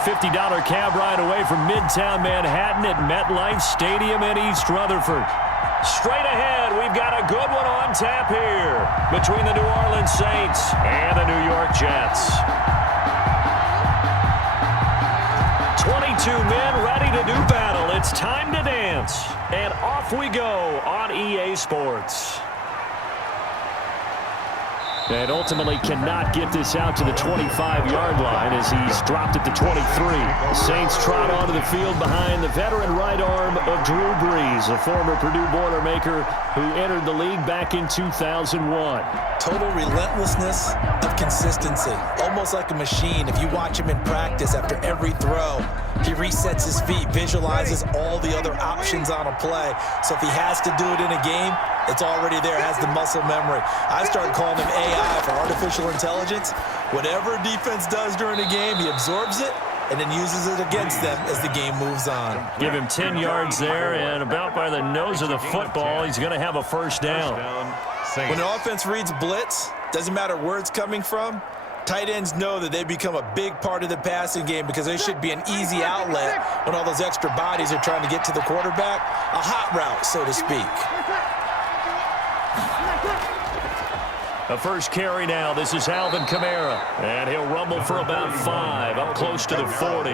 $50 cab ride away from Midtown Manhattan at MetLife Stadium in East Rutherford. Straight ahead, we've got a good one on tap here between the New Orleans Saints and the New York Jets. 22 men ready to do battle. It's time to dance. And off we go on EA Sports. And ultimately cannot get this out to the 25-yard line as he's dropped at the 23. Saints trot onto the field behind the veteran right arm of Drew Brees, a former Purdue Boilermaker who entered the league back in 2001. Total relentlessness of consistency, almost like a machine. If you watch him in practice after every throw, he resets his feet, visualizes all the other options on a play. So if he has to do it in a game, it's already there, has the muscle memory. I started calling him AI for artificial intelligence. Whatever defense does during a game, he absorbs it and then uses it against them as the game moves on. Give him 10 yards there, and about by the nose of the football, he's going to have a first down. When an offense reads blitz, doesn't matter where it's coming from, tight ends know that they become a big part of the passing game because there should be an easy outlet when all those extra bodies are trying to get to the quarterback. A hot route, so to speak. A first carry now. This is Alvin Kamara. And he'll rumble for about 5, up close to the 40.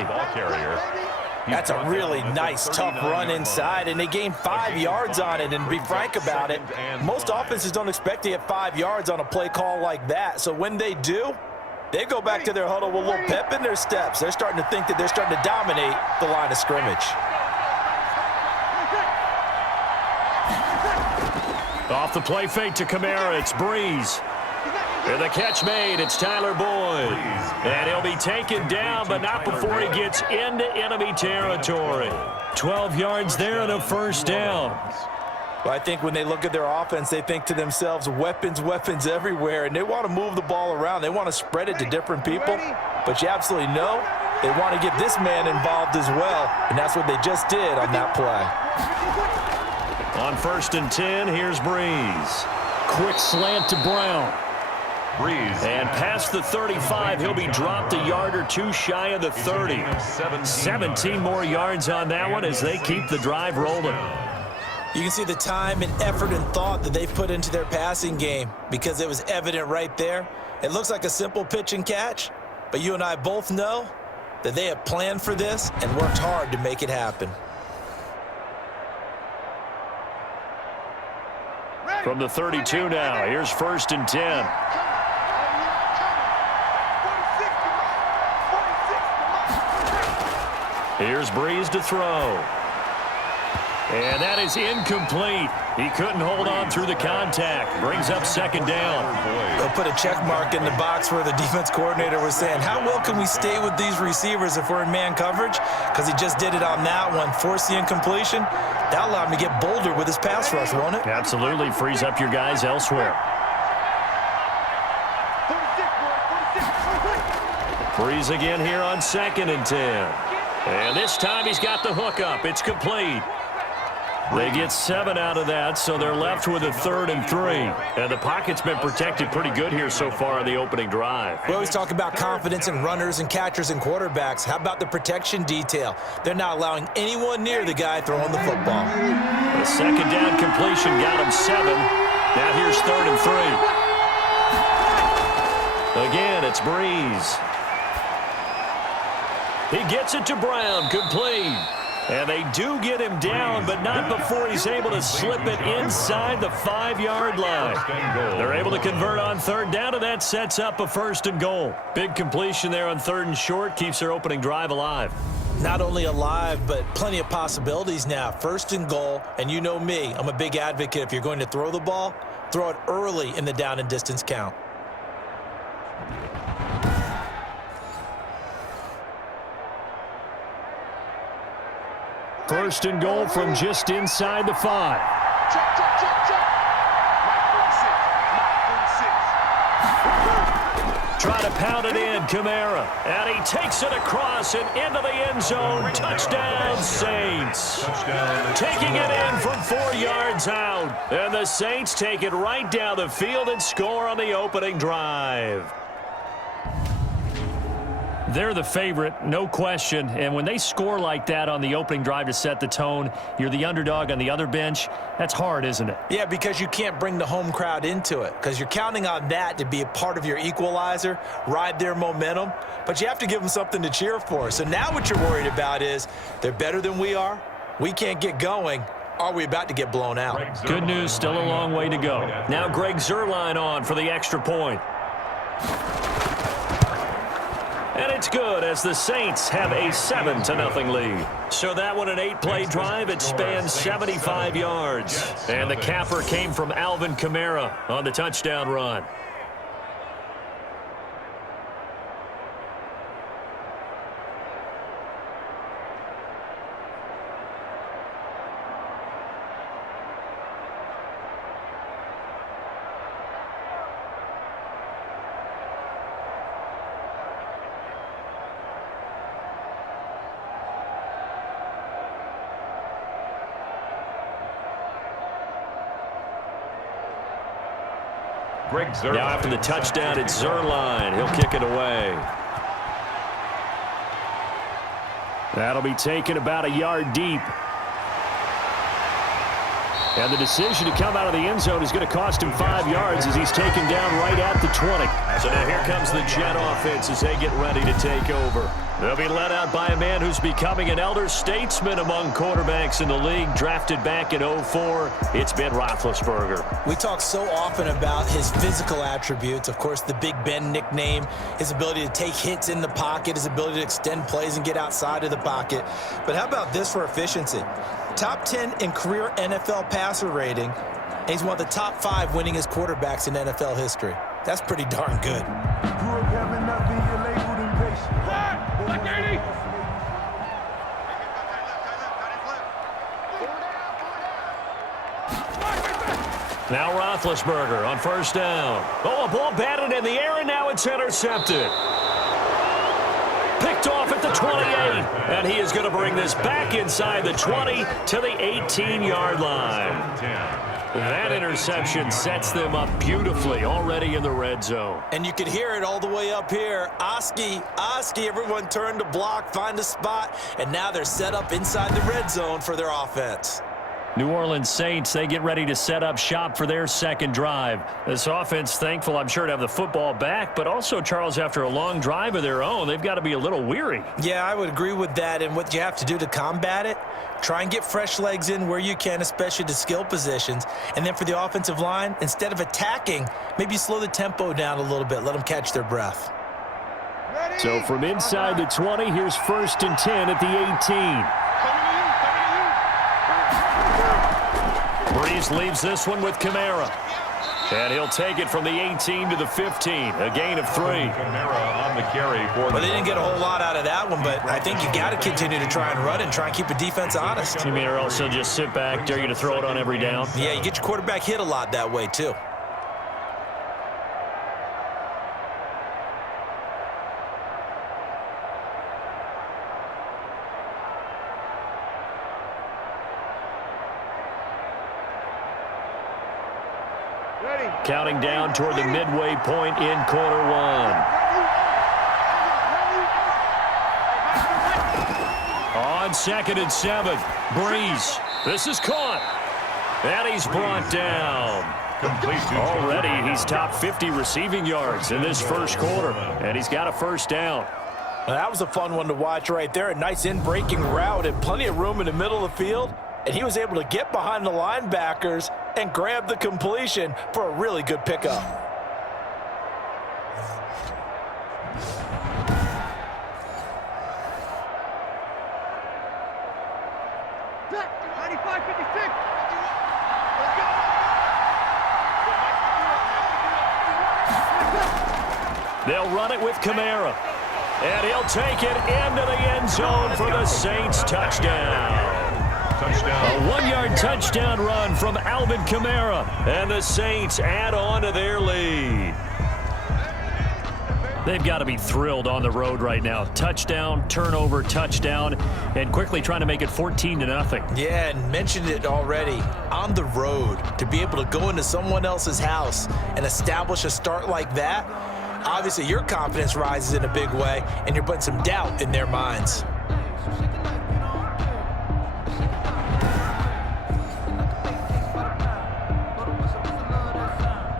That's a really nice, tough run inside, and they gained 5 yards on it. And to be frank about it, most offenses don't expect to get 5 yards on a play call like that. So when they do, they go back to their huddle with a little pep in their steps. They're starting to think that they're starting to dominate the line of scrimmage. Off the play fake to Kamara, it's Brees. And the catch made, it's Tyler Boyd. And he'll be taken down, but not before he gets into enemy territory. 12 yards there and a first down. Well, I think when they look at their offense, they think to themselves, weapons, weapons everywhere, and they want to move the ball around. They want to spread it to different people, but you absolutely know they want to get this man involved as well, and that's what they just did on that play. On 1st and 10, here's Brees. Quick slant to Brown. Brees. And past the 35, he'll be dropped a yard or two shy of the 30. 17 more yards on that one as they keep the drive rolling. You can see the time and effort and thought that they've put into their passing game because it was evident right there. It looks like a simple pitch and catch, but you and I both know that they have planned for this and worked hard to make it happen. From the 32 now, here's 1st and 10. Here's Brees to throw. And that is incomplete. He couldn't hold on through the contact. Brings up 2nd down. They'll put a check mark in the box where the defense coordinator was saying, how well can we stay with these receivers if we're in man coverage? Because he just did it on that one. Forced the incompletion. That allowed him to get bolder with his pass rush, won't it? Absolutely. Frees up your guys elsewhere. Brees again here on 2nd and 10. And this time he's got the hook up. It's complete. They get 7 out of that, so they're left with a 3rd and 3. And the pocket's been protected pretty good here so far on the opening drive. We always talk about confidence in runners and catchers and quarterbacks. How about the protection detail? They're not allowing anyone near the guy throwing the football. The 2nd down completion got him 7. Now here's 3rd and 3. Again, it's Brees. He gets it to Brown, complete. And they do get him down, but not before he's able to slip it inside the 5-yard line. They're able to convert on 3rd down, and that sets up a 1st and goal. Big completion there on 3rd and short, keeps their opening drive alive. Not only alive, but plenty of possibilities now. 1st and goal, and you know me, I'm a big advocate. If you're going to throw the ball, throw it early in the down and distance count. First and goal from just inside the 5. Try to pound it in, Kamara. And he takes it across and into the end zone. Touchdown, Saints. Taking it in from 4 yards out. And the Saints take it right down the field and score on the opening drive. They're the favorite, no question. And when they score like that on the opening drive to set the tone, you're the underdog on the other bench. That's hard, isn't it? Yeah, because you can't bring the home crowd into it because you're counting on that to be a part of your equalizer, ride their momentum. But you have to give them something to cheer for. So now what you're worried about is they're better than we are. We can't get going. Are we about to get blown out? Good news, still a long way to go. Now Greg Zuerlein on for the extra point. And it's good as the Saints have a 7-0 lead. So that one, an 8-play drive. It spans 75 yards. And the capper came from Alvin Kamara on the touchdown run. Now after the touchdown, it's Zuerlein. He'll kick it away. That'll be taken about a yard deep. And the decision to come out of the end zone is going to cost him 5 yards as he's taken down right at the 20. So now here comes the Jet offense as they get ready to take over. They'll be led out by a man who's becoming an elder statesman among quarterbacks in the league, drafted back in 2004. It's Ben Roethlisberger. We talk so often about his physical attributes. Of course, the Big Ben nickname, his ability to take hits in the pocket, his ability to extend plays and get outside of the pocket. But how about this for efficiency? Top 10 in career NFL passer rating. And he's one of the top 5 winningest quarterbacks in NFL history. That's pretty darn good. Now Roethlisberger on first down. Oh, a ball batted in the air, and now it's intercepted. Picked off at the 28, and he is going to bring this back inside the 20 to the 18-yard line. That interception sets them up beautifully already in the red zone. And you can hear it all the way up here. Oski, everyone turned to block, find a spot, and now they're set up inside the red zone for their offense. New Orleans Saints, they get ready to set up shop for their second drive. This offense, thankful, I'm sure, to have the football back, but also, Charles, after a long drive of their own, they've got to be a little weary. Yeah, I would agree with that, and what you have to do to combat it, try and get fresh legs in where you can, especially to skill positions, and then for the offensive line, instead of attacking, maybe slow the tempo down a little bit, let them catch their breath. So from inside the 20, here's 1st and 10 at the 18. Breeze leaves this one with Kamara. And he'll take it from the 18 to the 15, a gain of 3. Kamara on the carry for Well, they didn't get a whole lot out of that one, but I think you got to continue to try and run and try and keep the defense honest. You mean or also just sit back, dare you to throw it on every down? Yeah, you get your quarterback hit a lot that way, too. Counting down toward the midway point in quarter one. On 2nd and 7, Breeze. This is caught. And he's brought down. Already, he's top 50 receiving yards in this first quarter. And he's got a first down. Now, that was a fun one to watch right there. A nice in-breaking route and plenty of room in the middle of the field. And he was able to get behind the linebackers and grab the completion for a really good pickup. They'll run it with Kamara. And he'll take it into the end zone for the Saints touchdown. A 1-yard touchdown run from Alvin Kamara. And the Saints add on to their lead. They've got to be thrilled on the road right now. Touchdown, turnover, touchdown, and quickly trying to make it 14-0. Yeah, and mentioned it already. On the road, to be able to go into someone else's house and establish a start like that, Obviously, your confidence rises in a big way, and you're putting some doubt in their minds.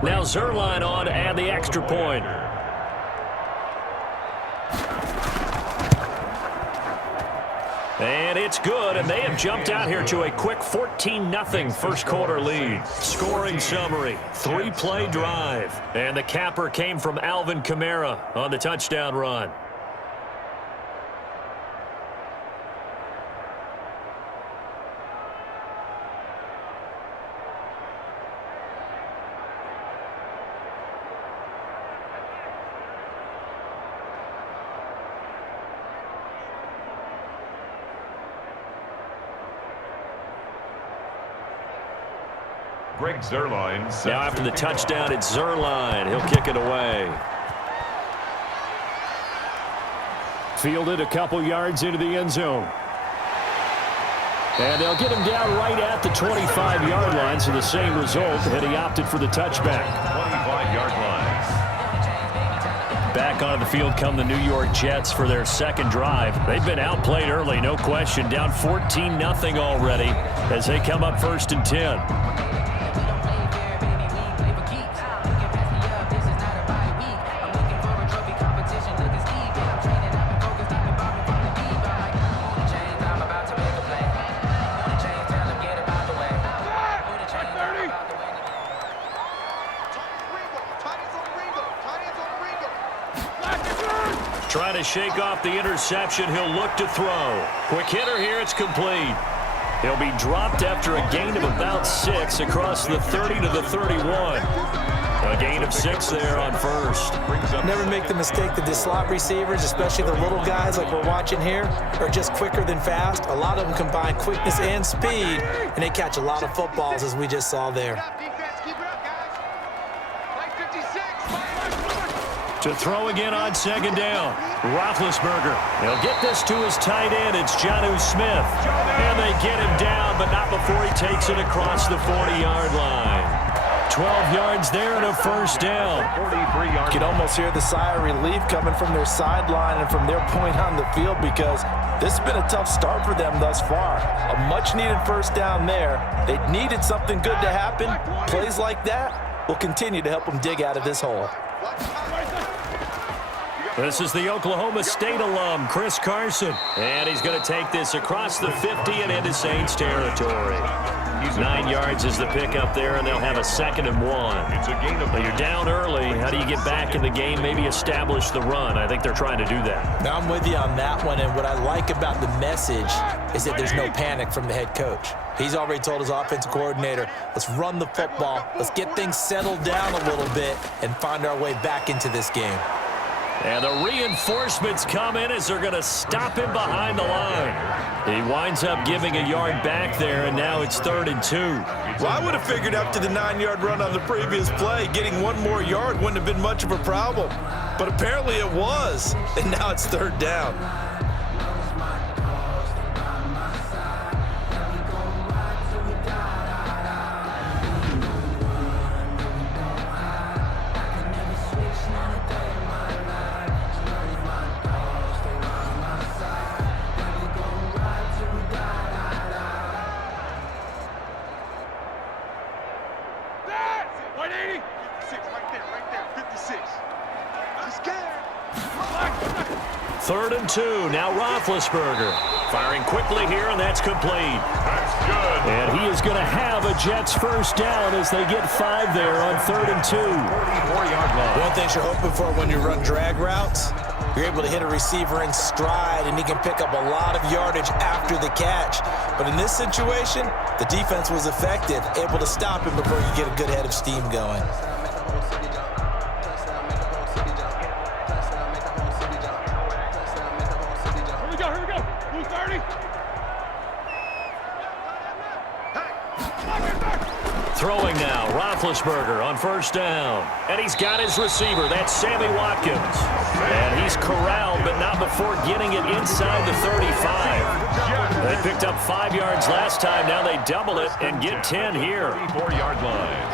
Now Zerline on to add the extra point. And it's good, and they have jumped out here to a quick 14-0 first-quarter lead. Scoring summary, 3-play drive. And the capper came from Alvin Kamara on the touchdown run. Greg Zerline. Now after the touchdown, it's Zerline. He'll kick it away. Fielded a couple yards into the end zone. And they'll get him down right at the 25-yard line, so the same result, and he opted for the touchback. 25-yard line. Back onto the field come the New York Jets for their second drive. They've been outplayed early, no question. Down 14-0 already as they come up 1st and 10. Trying to shake off the interception. He'll look to throw. Quick hitter here. It's complete. He'll be dropped after a gain of about 6 across the 30 to the 31. A gain of 6 there on first. Never make the mistake that the slot receivers, especially the little guys like we're watching here, are just quicker than fast. A lot of them combine quickness and speed, and they catch a lot of footballs, as we just saw there. To throw again on second down. Roethlisberger. He'll get this to his tight end. It's Jonnu Smith. And they get him down, but not before he takes it across the 40-yard line. 12 yards there and a first down. 43 yards. You can almost hear the sigh of relief coming from their sideline and from their point on the field, because this has been a tough start for them thus far. A much-needed first down there. They needed something good to happen. Plays like that will continue to help them dig out of this hole. This is the Oklahoma State alum, Chris Carson. And he's going to take this across the 50 and into Saints territory. 9 yards is the pickup there, and they'll have a 2nd and 1. It's a gain of. But you're down early. How do you get back in the game, maybe establish the run? I think they're trying to do that. Now I'm with you on that one, and what I like about the message is that there's no panic from the head coach. He's already told his offensive coordinator, let's run the football, let's get things settled down a little bit and find our way back into this game. And the reinforcements come in as they're going to stop him behind the line. He winds up giving a yard back there, and now it's 3rd and 2. Well, I would have figured after the 9-yard run on the previous play, getting 1 more yard wouldn't have been much of a problem. But apparently it was, and now it's 3rd down. Third and 2. Now Roethlisberger firing quickly here, and that's complete. That's good. And he is going to have a Jets first down as they get 5 there on 3rd and 2. 44-yard line. One thing you're hoping for when you run drag routes, you're able to hit a receiver in stride, and he can pick up a lot of yardage after the catch. But in this situation, the defense was effective, able to stop him before you get a good head of steam going. Throwing now, Roethlisberger on first down. And he's got his receiver. That's Sammy Watkins. And he's corralled, but not before getting it inside the 35. They picked up 5 yards last time. Now they double it and get 10 here. 34-yard line.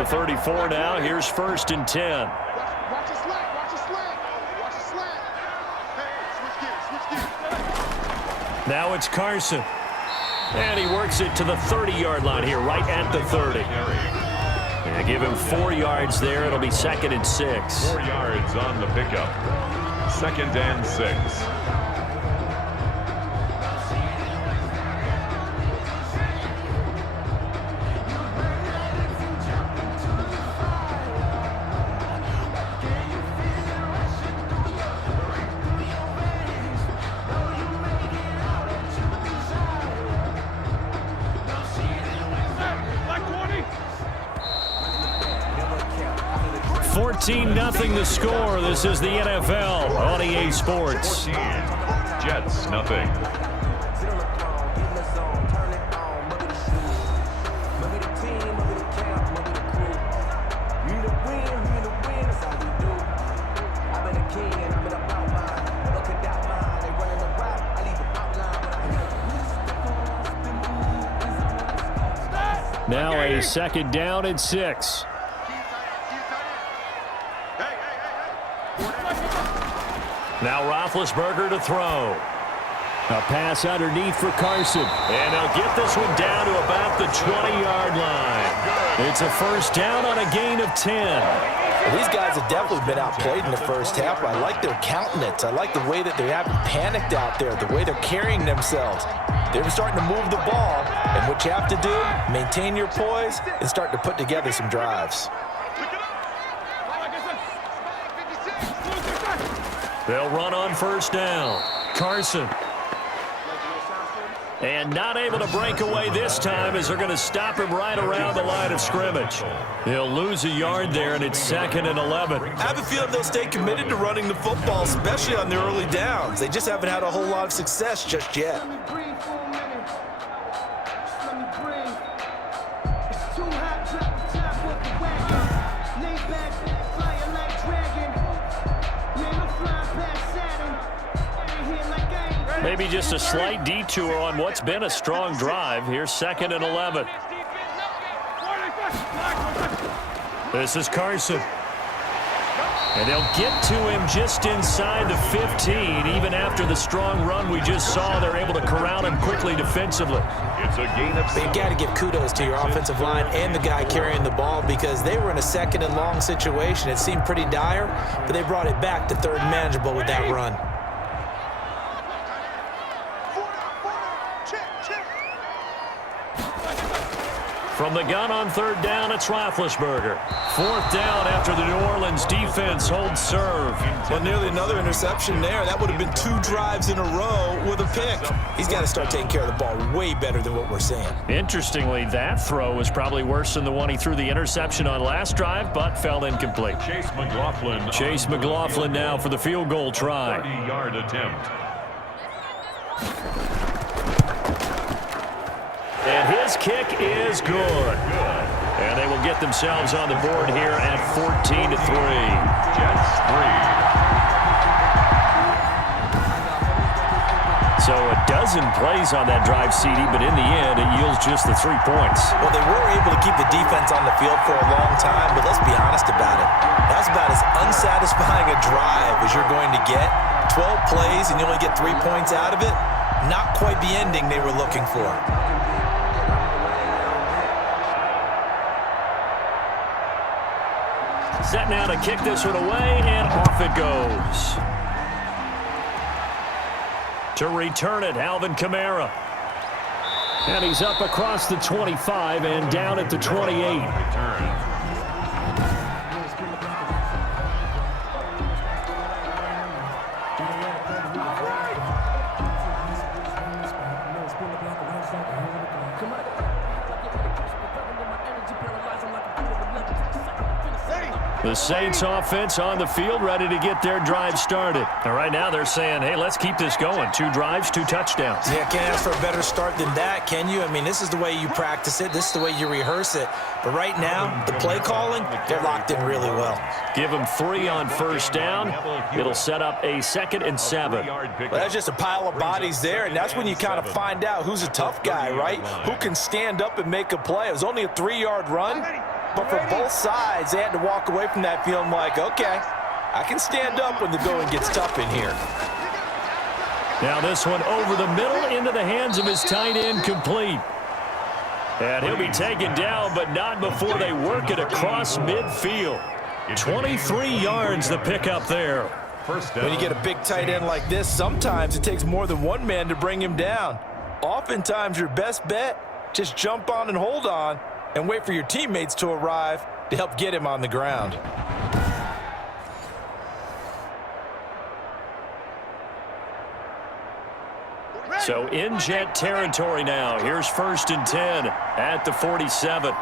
the 34 now. Here's 1st and 10. Watch the slant. Watch the slant. Watch the slant. Hey, switch gears. Now it's Carson. And he works it to the 30-yard line here, right at the 30. And give him 4 yards there. It'll be 2nd and 6. 4 yards on the pickup. 2nd and 6. Nothing the score. This is the NFL on EA Sports. 14. Jets, nothing. Now a 2nd down and 6. Now Roethlisberger to throw. A pass underneath for Carson. And they'll get this one down to about the 20-yard line. It's a 1st down on a gain of 10. Well, these guys have definitely been outplayed in the first half. I like their countenance. I like the way that they haven't panicked out there, the way they're carrying themselves. They're starting to move the ball. And what you have to do, maintain your poise and start to put together some drives. They'll run on 1st down. Carson. And not able to break away this time as they're going to stop him right around the line of scrimmage. He'll lose a yard there, and it's 2nd and 11. I have a feeling they'll stay committed to running the football, especially on their early downs. They just haven't had a whole lot of success just yet. Maybe just a slight detour on what's been a strong drive. Here's 2nd and 11. This is Carson. And they'll get to him just inside the 15. Even after the strong run we just saw, they're able to corral him quickly defensively. It's a gain of 7. You've got to give kudos to your offensive line and the guy carrying the ball because they were in a 2nd and long situation. It seemed pretty dire, but they brought it back to 3rd and manageable with that run. From the gun on 3rd down, it's Roethlisberger. 4th down after the New Orleans defense holds serve. Well, nearly another interception there. That would have been 2 drives in a row with a pick. He's got to start taking care of the ball way better than what we're seeing. Interestingly, that throw was probably worse than the one he threw the interception on last drive, but fell incomplete. Chase McLaughlin now for the field goal try. 30-yard attempt. And his kick is good. And they will get themselves on the board here at 14-3. Jets 3. So a dozen plays on that drive, CD, but in the end, it yields just the 3 points. Well, they were able to keep the defense on the field for a long time, but let's be honest about it. That's about as unsatisfying a drive as you're going to get. 12 plays and you only get 3 points out of it. Not quite the ending they were looking for. Set now to kick this one away, and off it goes. To return it, Alvin Kamara. And he's up across the 25 and down at the 28. Return. The Saints offense on the field, ready to get their drive started. And right now they're saying, hey, let's keep this going. 2 drives, 2 touchdowns. Yeah, can't ask for a better start than that, can you? I mean, this is the way you practice it. This is the way you rehearse it. But right now, the play calling, they're locked in really well. Give them 3 on 1st down. It'll set up a 2nd and 7. Well, that's just a pile of bodies there, and that's when you kind of find out who's a tough guy, right? Who can stand up and make a play. It was only a 3-yard run, But for both sides, they had to walk away from that feeling like, okay, I can stand up when the going gets tough in here. Now this one over the middle into the hands of his tight end, complete. And he'll be taken down, but not before they work it across midfield. 23 yards the pickup there. When you get a big tight end like this, sometimes it takes more than one man to bring him down. Oftentimes your best bet, just jump on and hold on and wait for your teammates to arrive to help get him on the ground. So in Jet territory now. Here's 1st and 10 at the 47.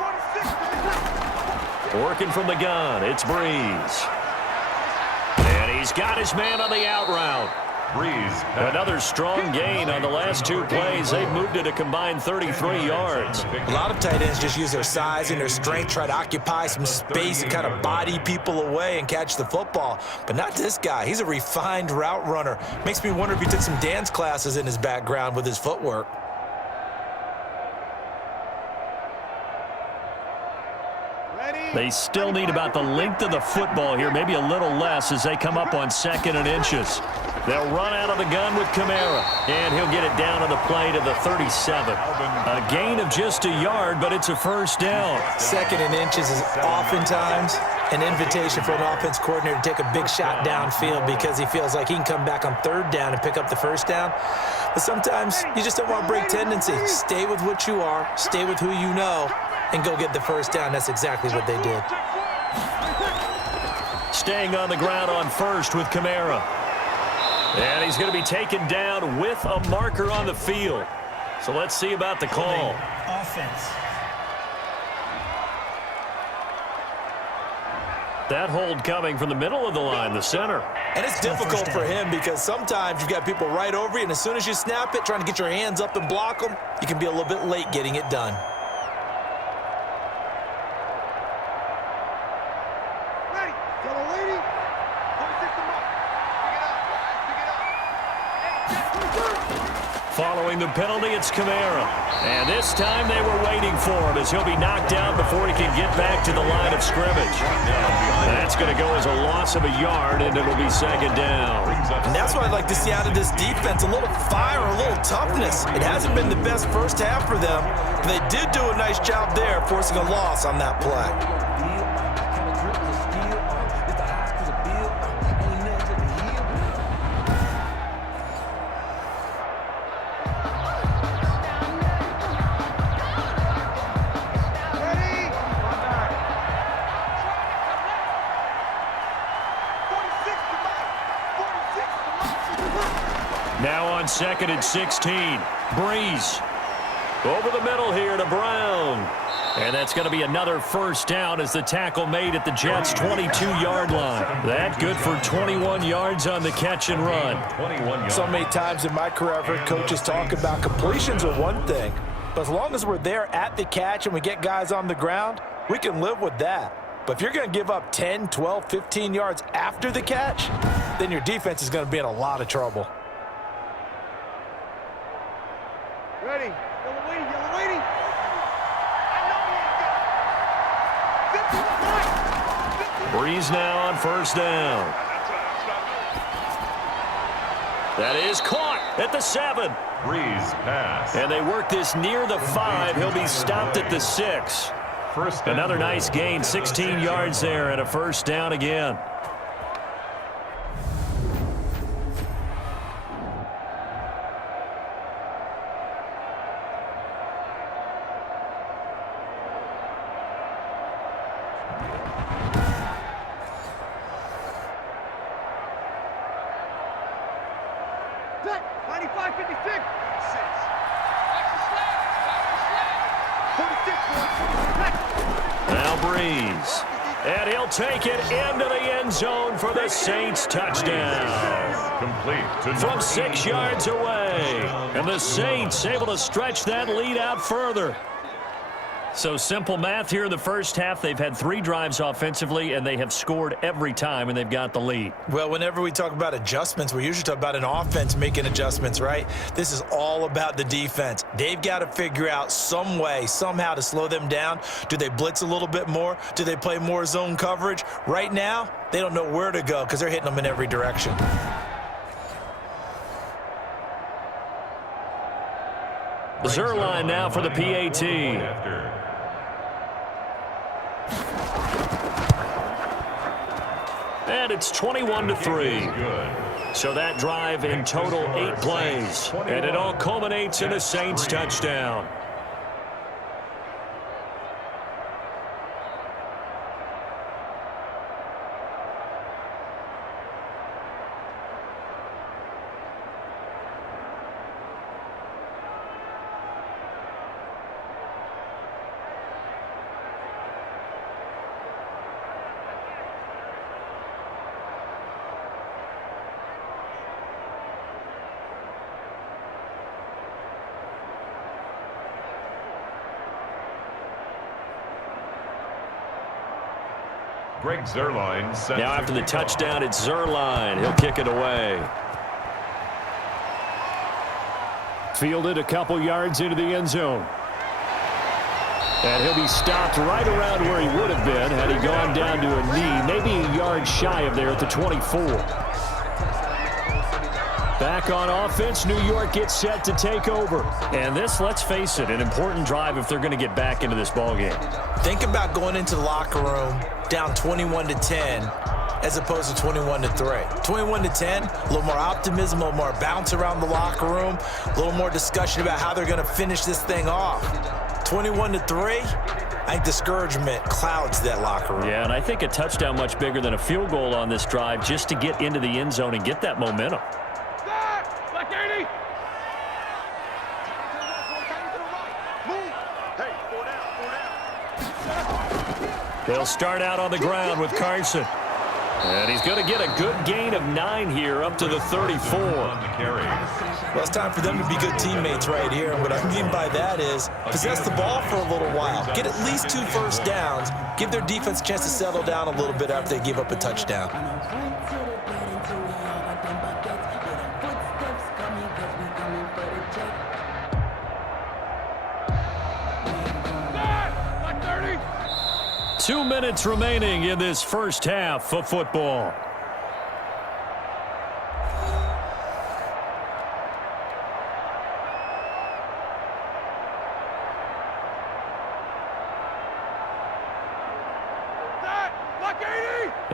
Working from the gun, it's Breeze. And he's got his man on the out route. Breeze. Another strong gain on the last 2 plays. They've moved it a combined 33 yards. A lot of tight ends just use their size and their strength, try to occupy some space and kind of body people away and catch the football. But not this guy. He's a refined route runner. Makes me wonder if he took some dance classes in his background with his footwork. They still need about the length of the football here, maybe a little less as they come up on 2nd and inches. They'll run out of the gun with Kamara, and he'll get it down to the play to the 37. A gain of just a yard, but it's a first down. 2nd and inches is oftentimes an invitation for an offense coordinator to take a big shot downfield because he feels like he can come back on 3rd down and pick up the first down. But sometimes you just don't want to break tendency. Stay with what you are, stay with who you know, and go get the first down. That's exactly what they did. Staying on the ground on 1st with Kamara. And he's going to be taken down with a marker on the field. So let's see about the call. Offense. That hold coming from the middle of the line, the center. And it's difficult for him because sometimes you've got people right over you, and as soon as you snap it, trying to get your hands up and block them, you can be a little bit late getting it done. Following the penalty, it's Kamara. And this time they were waiting for him as he'll be knocked down before he can get back to the line of scrimmage. That's going to go as a loss of a yard, and it'll be 2nd down. And that's what I'd like to see out of this defense, a little fire, a little toughness. It hasn't been the best first half for them, but they did do a nice job there, forcing a loss on that play. Now on 2nd and 16. Breeze. Over the middle here to Brown. And that's going to be another first down as the tackle made at the Jets' 22-yard line. That good for 21 yards on the catch and run. So many times in my career I've heard coaches talk about completions are one thing, but as long as we're there at the catch and we get guys on the ground, we can live with that. But if you're going to give up 10, 12, 15 yards after the catch, then your defense is going to be in a lot of trouble. Ready. Yellow waiting. Yellow waiting. Breeze now on first down. That is caught at the 7. Breeze pass. And they work this near the 5. He'll be stopped at the 6. Another nice gain, 16 yards there and a first down again. Now Breeze. And he'll take it into the end zone for the Saints touchdown. Complete From 6 yards away. And the Saints able to stretch that lead out further. So simple math here in the first half. They've had 3 drives offensively, and they have scored every time, and they've got the lead. Well, whenever we talk about adjustments, we usually talk about an offense making adjustments, right? This is all about the defense. They've got to figure out some way, somehow to slow them down. Do they blitz a little bit more? Do they play more zone coverage? Right now, they don't know where to go because they're hitting them in every direction. Zerline now for the PAT. And it's 21-3. So that drive in total 8 plays. And it all culminates in a Saints touchdown. Greg Zerline sets Now after the touchdown, it's Zerline. He'll kick it away. Fielded a couple yards into the end zone. And he'll be stopped right around where he would have been had he gone down to a knee, maybe a yard shy of there at the 24. Back on offense, New York gets set to take over. And this, let's face it, an important drive if they're going to get back into this ballgame. Think about going into the locker room down 21-10 as opposed to 21-3. 21-10, a little more optimism, a little more bounce around the locker room, a little more discussion about how they're going to finish this thing off. 21-3, I think discouragement clouds that locker room. Yeah, and I think a touchdown much bigger than a field goal on this drive just to get into the end zone and get that momentum. They'll start out on the ground with Carson. And he's going to get a good gain of 9 here up to the 34. Well, it's time for them to be good teammates right here. And what I mean by that is possess the ball for a little while. Get at least 2 first downs. Give their defense a chance to settle down a little bit after they give up a touchdown. Two minutes remaining in this first half of football.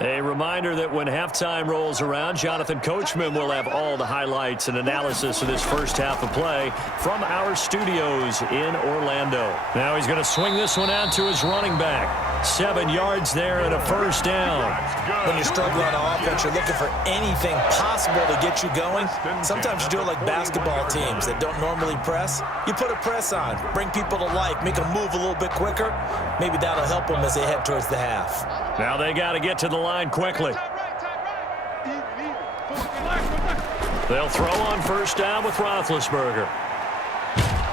A reminder that when halftime rolls around, Jonathan Coachman will have all the highlights and analysis of this first half of play from our studios in Orlando. Now he's going to swing this one out to his running back. 7 yards there and a first down. When you're struggling on offense, you're looking for anything possible to get you going. Sometimes you do it like basketball teams that don't normally press. You put a press on, bring people to life, make them move a little bit quicker. Maybe that'll help them as they head towards the half. Now they got to get to the line quickly. They'll throw on first down with Roethlisberger.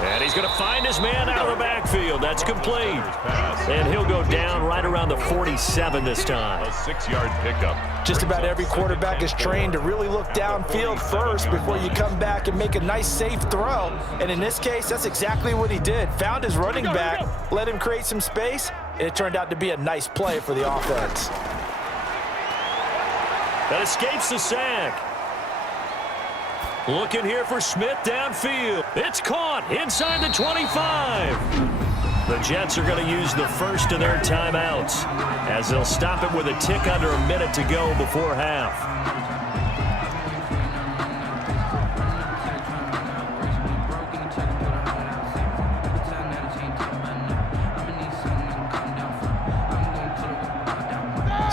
And he's going to find his man out of the backfield. That's complete. And he'll go down right around the 47 this time. A 6-yard pickup. Just about every quarterback is trained to really look downfield first before you come back and make a nice, safe throw. And in this case, that's exactly what he did. Found his running back, let him create some space, and it turned out to be a nice play for the offense. That escapes the sack. Looking here for Smith downfield. It's caught inside the 25. The Jets are going to use the first of their timeouts as they'll stop it with a tick under a minute to go before half.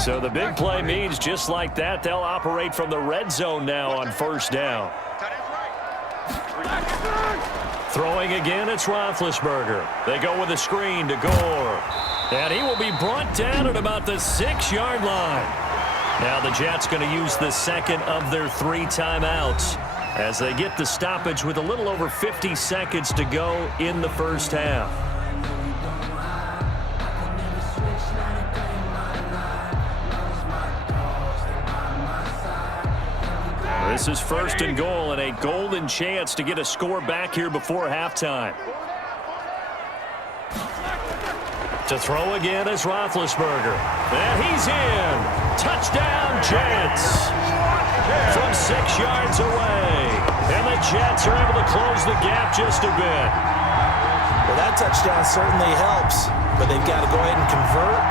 So the big play means just like that, they'll operate from the red zone now on first down. Throwing again, it's Roethlisberger. They go with a screen to Gore. And he will be brought down at about the 6-yard line. Now the Jets going to use the second of their 3 timeouts as they get the stoppage with a little over 50 seconds to go in the first half. This is first and goal and a golden chance to get a score back here before halftime. To throw again is Roethlisberger. And he's in. Touchdown, Jets. From 6 yards away. And the Jets are able to close the gap just a bit. Well, that touchdown certainly helps, but they've got to go ahead and convert,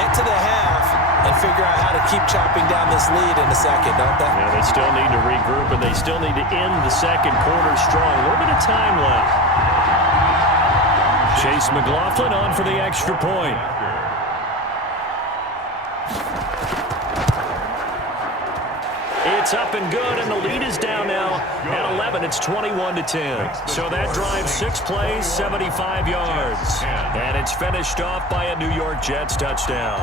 get to the half, and figure out how to keep chopping down this lead in a second, don't they? Yeah, they still need to regroup, and they still need to end the second quarter strong. A little bit of time left. Chase McLaughlin on for the extra point. It's up and good, and the lead is down now at 11. It's 21-10. So that drive 6 plays, 75 yards. And it's finished off by a New York Jets touchdown.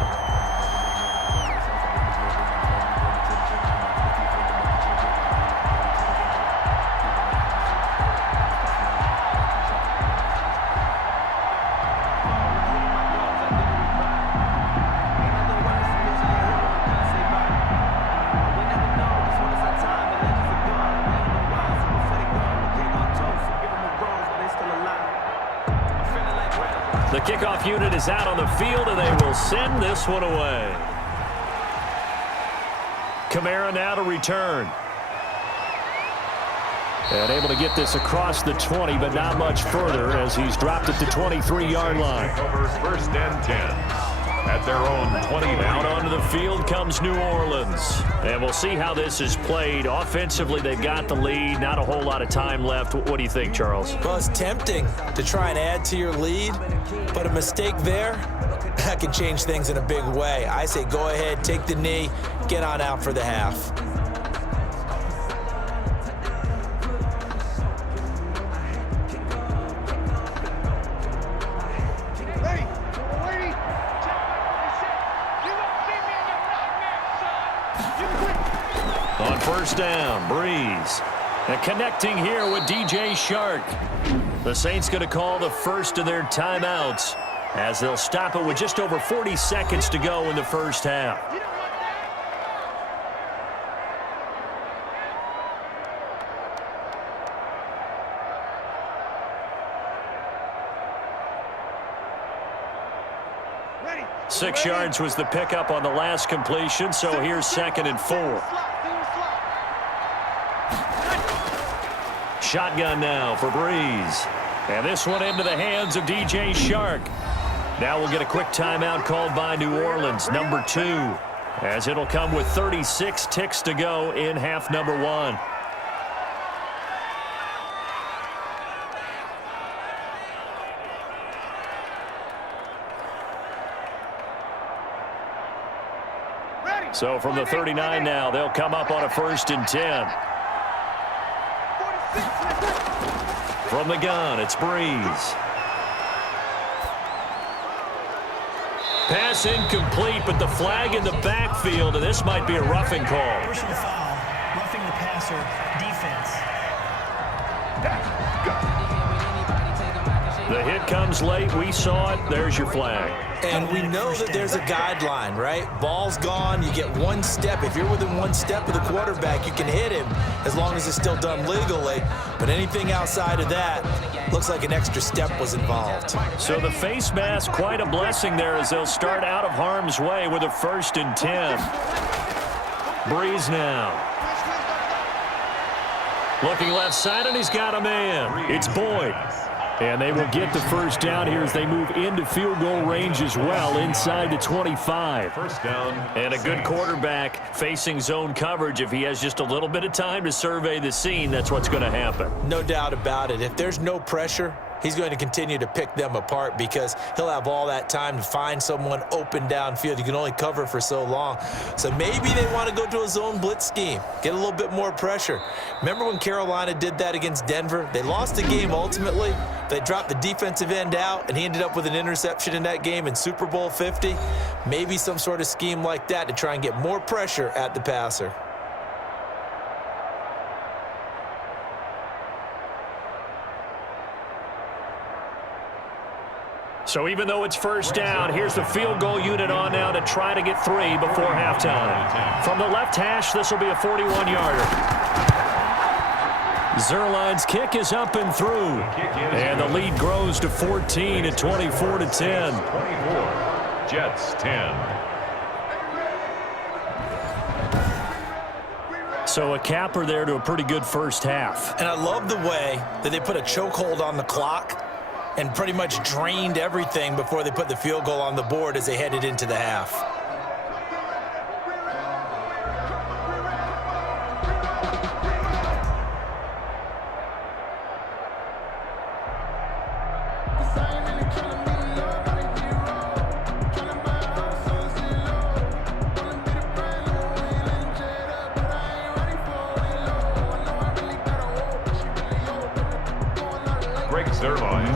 The kickoff unit is out on the field, and they will send this one away. Kamara now to return. And able to get this across the 20, but not much further as he's dropped at the 23-yard line. Over first and 10. At their own 20. Out onto the field comes New Orleans. And we'll see how this is played. Offensively, they've got the lead. Not a whole lot of time left. What do you think, Charles? Well, it's tempting to try and add to your lead, but a mistake there, that can change things in a big way. I say go ahead, take the knee, get on out for the half. On first down, Breeze. And connecting here with DJ Shark. The Saints going to call the first of their timeouts as they'll stop it with just over 40 seconds to go in the first half. Ready. 6 yards was the pickup on the last completion, so here's 2nd and 4. Shotgun now for Breeze. And this one into the hands of DJ Shark. Now we'll get a quick timeout called by New Orleans, number 2, as it'll come with 36 ticks to go in half number 1. So from the 39 now, they'll come up on a 1st and 10. From the gun, it's Breeze. Pass incomplete, but the flag in the backfield, and this might be a roughing call. Personal foul, roughing the passer, defense. The hit comes late. We saw it. There's your flag. And we know that there's a guideline, right? Ball's gone. You get 1 step. If you're within 1 step of the quarterback, you can hit him as long as it's still done legally. But anything outside of that, looks like an extra step was involved. So the face mask, quite a blessing there as they'll start out of harm's way with a 1st and 10. Breeze now. Looking left side, and he's got a man. It's Boyd. And they will get the first down here as they move into field goal range as well, inside the 25. First down. And a good quarterback facing zone coverage. If he has just a little bit of time to survey the scene, that's what's going to happen. No doubt about it. If there's no pressure, he's going to continue to pick them apart because he'll have all that time to find someone open downfield. You can only cover for so long. So maybe they want to go to a zone blitz scheme, get a little bit more pressure. Remember when Carolina did that against Denver? They lost the game ultimately. They dropped the defensive end out, and he ended up with an interception in that game in Super Bowl 50. Maybe some sort of scheme like that to try and get more pressure at the passer. So even though it's first down, here's the field goal unit on now to try to get 3 before halftime. From the left hash, this will be a 41-yarder. Zerline's kick is up and through. And the lead grows to 14 at 24-10. 24. Jets 10. So a capper there to a pretty good first half. And I love the way that they put a chokehold on the clock and pretty much drained everything before they put the field goal on the board as they headed into the half.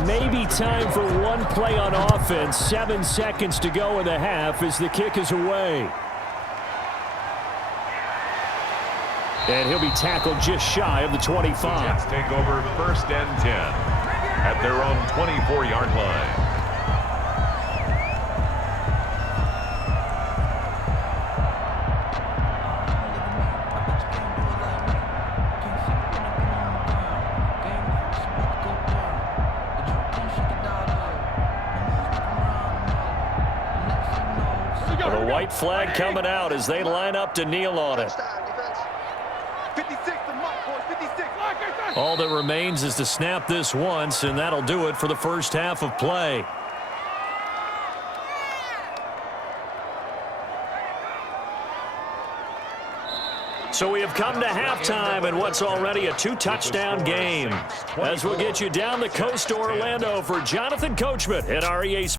Maybe time for one play on offense. 7 seconds to go in the half as the kick is away. And he'll be tackled just shy of the 25. The Jets take over 1st and 10 at their own 24-yard line. White flag coming out as they line up to kneel on it. 56 to Mike, boys, 56. All that remains is to snap this once, and that'll do it for the first half of play. So we have come to halftime in what's already a 2-touchdown game. As we'll get you down the coast to Orlando for Jonathan Coachman at REA Sports.